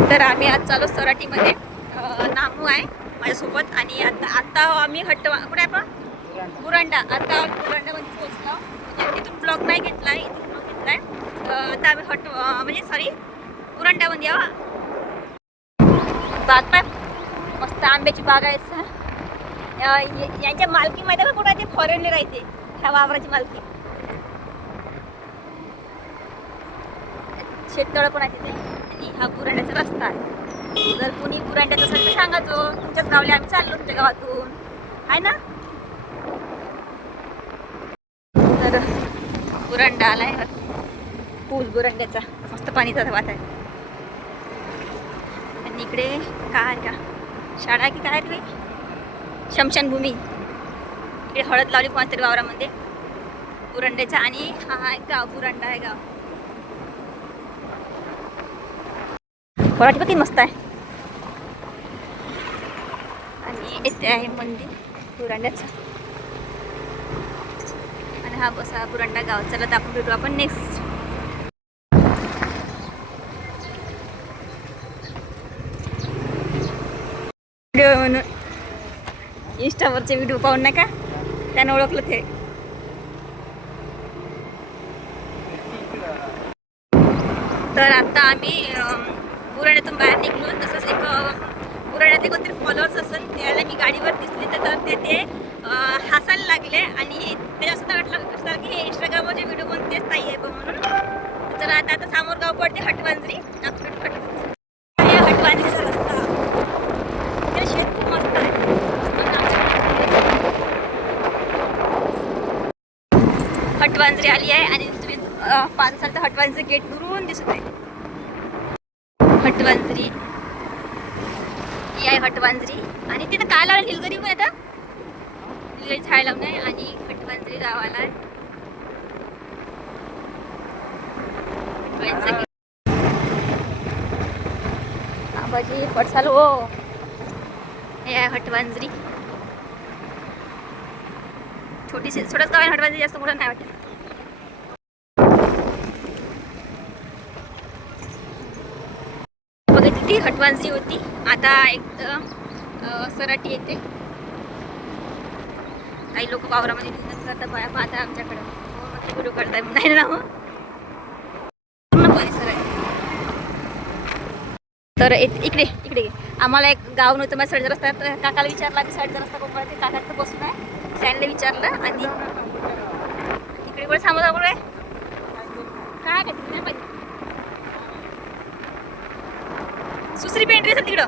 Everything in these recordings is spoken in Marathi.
तर आम्ही आज चालू सराटीमध्ये नामू आहे माझ्यासोबत आणि आता आता आम्ही हट्ट कुठे आहे आपण? बुरांडा. आता आम्ही बुरांडामध्ये पोहोचलो. म्हणजे तिथून ब्लॉक नाही घेतला इथून ब्लॉक घेतलाय. आहे आता आम्ही हट म्हणजे सॉरी बुरांडामध्ये यावा बाग पाय मस्त आंब्याची बाग आहे सर. यांच्या मालकी माहिती का कुठं आहे ते? फॉरेनले राहते ह्या वावराची मालकी. शेततळ पण आहे तिथे. आणि हा बुरांड्याचा रस्ता आहे. जर कोणी बुरांड्यात असेल तर सांगा तुमच्याच गावले आम्ही चाललो तुमच्या गावातून. आहे ना? तर बुरांडा आलाय. पूल बुरांड्याचा. मस्त पाणीचा वाहत आहे. आणि इकडे काय आहे? का शाळा की काय रे? शमशानभूमी. इकडे हळद लावली कोणतरी वावरामध्ये. बुरांड्याचा आणि हा एक गाव बुरांडा आहे गाव. पराठी पण किती मस्त आहे. आणि येथे आहे मंदिर बुरांड्याचं. आणि हा बसा बुरांडा गाव. चला तर आपण भेटू आपण नेक्स्ट व्हिडिओ म्हणून इंस्टावरचे व्हिडिओ पाहून नका. त्यानं ओळखलं ते. तर आता आम्ही अं, बाहेर निघलो तसंच एक अं, कोणतरी फॉलोअर्स असेल त्याला मी गाडीवर दिसले तर ते ते हसायला लागले आणि ते असं वाटलं की हे इंस्टाग्रामवरचे व्हिडिओ कोणतेच नाही आहे बघ म्हणून. तर आता आता समोर गाव पडते हटवांजरी. हटवांजरी. हटवांजरीचा रस्ता? ते शेत खूप मस्त आहे. हटवांजरी आली आहे आणि तुम्ही अं, पाच असाल तर हटवांजरी गेट दुरून दिसत आहे. हटवांजरी. ही आहे हटवांजरी. आणि तिथं काय लावलं निलगरी पण येतं निलगरी झाड लावून आहे आणि हटवांजरी गावाला आहे. आबाजी पडसाल हो. हे आहे हटवांजरी. छोटीशी छोटंच गाव आहे हटवांजरी जास्त मोठं नाही वाटत. बघा होती. आता एकदम सराटी येते. काही लोक वावरामध्ये बिझनेस करतात बाया पाहता आमच्याकडं. व्हिडिओ करताय नाही ना मग पूर्ण परिसर आहे तर इकडे इकडे आम्हाला एक गाव नव्हतं माझ्या साईडचा रस्ता. तर काकाला विचारला की साईडचा रस्ता कोण ते काकाचं बसून आहे. सॅनला विचारलं आणि इकडे पण थांबत आहे काय काय तिकडे पाहिजे माहिती सुसरी पेंट्री असेल तिकडं.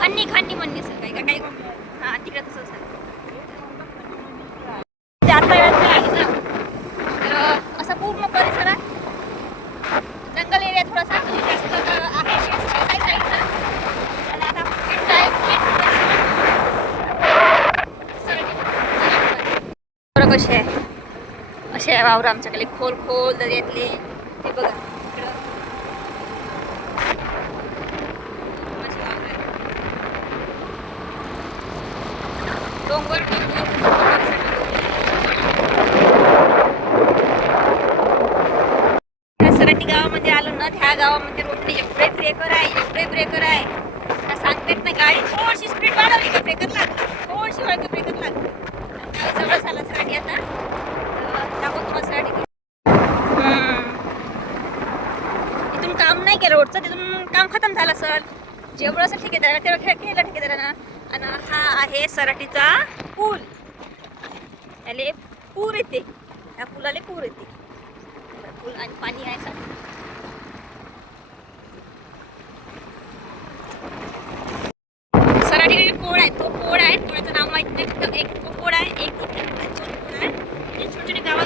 खन्नी खन्नी म्हणणी असेल काही काही हा तिकडे तसं असेल आता तर असा पूर्ण परिसर आहे. जंगल एरिया थोडासा जास्त आहे. बरं कसे आहे? असे आहे वावर आमच्याकडे. खोल खोल दर्यातले. ते बघा इकडं माझी वावरं आहे. डोंगर म्हणजे सराटी गावामध्ये आलो ना त्या गावामध्ये रोडने एवढे ब्रेकर आहे एवढे ब्रेकर आहे. त्या सांगतात ना गाडी थोडीशी स्पीड वाढवली का ब्रेकर लाग थोडीशी वाढली ब्रेकर लाग जवळ झाला सराटी आता. दाखव तुम्हाला सराटी इथून काम नाही केलं रोडचं तिथून काम खतम झालं सर. जेवढं असं ठेकेदार तेवढं खेळ केलं ठेकेदारांना. आणि हा आहे सराटीचा पूल याले पूर येते. ह्या पुलाले पूर येते. पूल आणि पाणी आहे साठं. सराटीकडे कोड आहे. तो कोड आहे. कोणाचं नाव माहीत नाही. एक तो कोड आहे एक दोन आहे, दोन कोड आहे. म्हणजे छोटे छोटे गावात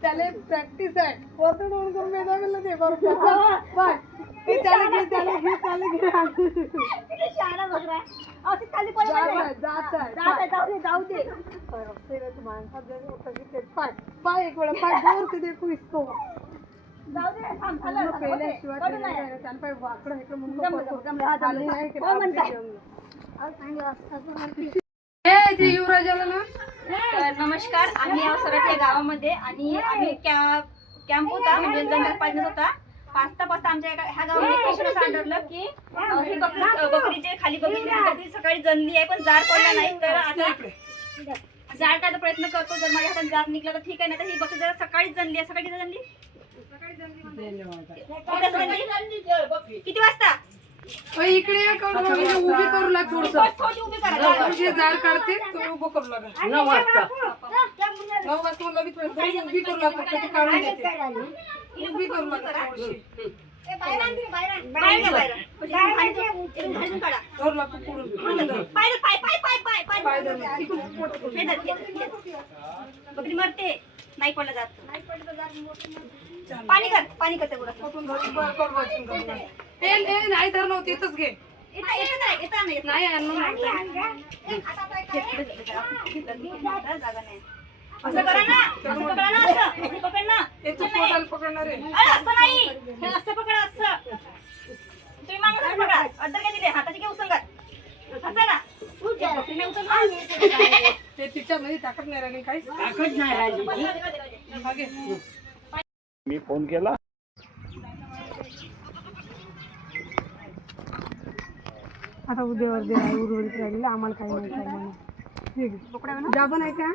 त्याला प्रॅक्टिस आहे वरतून करून ते बरोबर बाय त्याला घे त्याला घे त्याला घे जाऊ दे, माणसात पाय पाय एक वेळा पाय दोन ते देखू इसतो जाऊ दे, थांब, झालं, नाही. हा, ना नमस्कार आम्ही आहोत सरट या गावामध्ये आणि आम्ही कॅ- कॅम्प होता म्हणजे जंगल पाजण्यात होता. पाचता पाचता आमच्या ह्या गावामध्ये असं आढळलं की ही बकरी बकरी जे खाली बकरी ती बकरी सकाळी जनली आहे पण जार पडला नाही. तर आता जार टाळायचा प्रयत्न करतो. जर माझ्या हातात जार निघला तर ठीक आहे नाही तर ही बकरी जरा सकाळीच जनली आहे. सकाळी किती जनली किती जनली? किती वाजता? इकडे ये करू म्हणजे उभी करू लाग थोडस. थोडी उभी करा. जार. जे जार काढते. तो उभं करू लागा. नऊ वाजता. नऊ वाजता लगेच थोडी उभी करू लाग फक्त ती काढून देते उभी करू लागा थोडीशी. बाहेर घ्या, बाहेर. म्हणजे खाली तो- इथून खाली काढा. धरू लागतो पुढून पाय धर, पाय पाय पाय पाय पाय. पाय धर इकडून. मोठं करू. हे धर, हे धर, हे धर. बकरी मरते. नाही पडलं जात. पाणी कर पाणी करते गुरु करू लागा. ए ए, नाही धर नव्हती इथंच घे. नाही नाही. नाही जागा नाही. असं करा ना असं पकडा ना असं. पकड ना. तू पोटाला पकडणार आहे. अरे असं नाही. हे असं पकडा असं. तुम्ही मागं असं पकडा. अद्दर काय दिले? हाताची उचलतात असं ते तिच्या मध्ये ताकद नाही राहिली काहीच हा घे. मी फोन केला आता उद्या वर्धे आहे उर्वरित राहिलेलं आम्हाला काही नाही काय म्हणून हे घे. जाबन आहे का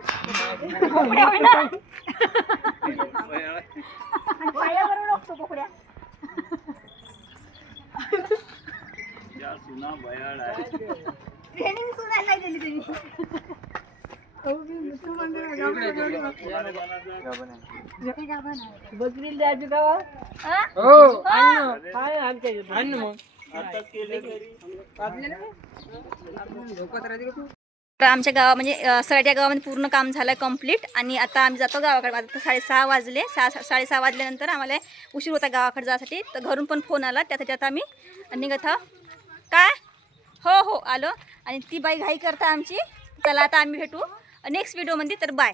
सुना बयाड आहे ट्रेनिंग दिली तुम्ही. आहे. आताच केले तरी तर आमच्या गावा म्हणजे अ, सराट या गावामध्ये पूर्ण काम झालं कंप्लीट आणि आता आम्ही जातो गावाकडे. आता साडेसहा वाजले. सहा साडेसहा वाजल्यानंतर आम्हाला उशीर होता गावाकडे जायसाठी. तर घरून पण फोन आला. त्यासाठी आता आम्ही निघत काय? हो हो आलो. आणि ती बाई घाई करता आमची. चला आता आम्ही भेटू. नेक्स्ट व्हिडिओमध्ये तर बाय